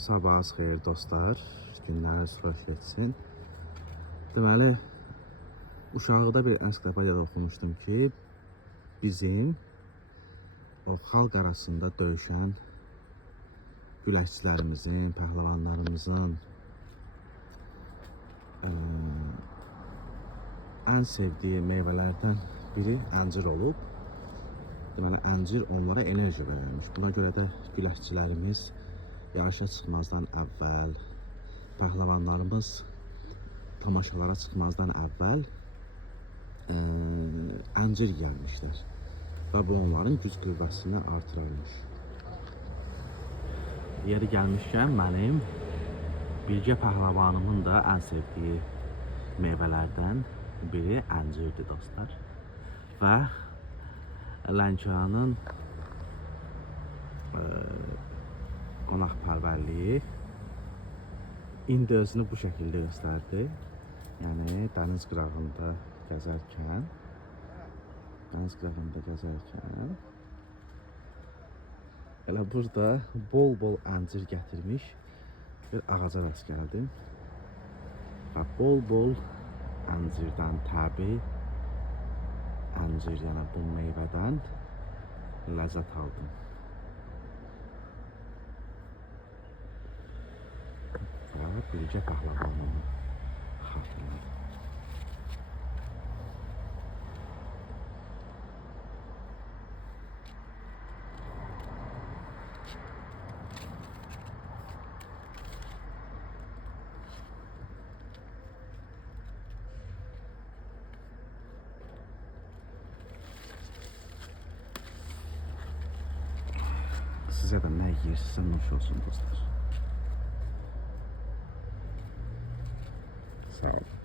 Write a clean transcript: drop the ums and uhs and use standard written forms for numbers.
Sabahınız xeyir dostlar, günləriniz xoş geçsin. Deməli, uşaqda bir ensiklopediyada oxumuşdum ki, bizim o xalq arasında döyüşən güləşçilərimizin, pəhləvanlarımızın ən sevdiyi meyvələrdən biri əncir olub. Deməli, əncir onlara enerji verirmiş. Buna görə də güləşçilərimiz yarışa çıxmazdan əvvəl, pəhləvanlarımız tamaşalara çıxmazdan əvvəl əncir yeyərmişlər və bu onların güc qüvvəsini artırırmış. Yeri gəlmişkən mənim bircə pəhləvanımın da ən sevdiyi meyvələrdən biri əncirdir dostlar. Və Lənkəranın qonaqpərvərliyi indi özünü bu şəkildə göstərdi. Yəni dəniz qırağında gəzərkən elə burada bol-bol əncir gətirmiş bir ağaca rast gəldim və bol-bol əncirdən təbii əncir, yəni bu meyvədən ləzzət aldım. Və bircə pəhləvanımı xatırladım. Sizə də nə yeyirsinizsə nuş olsun dostlar. Sağ olun.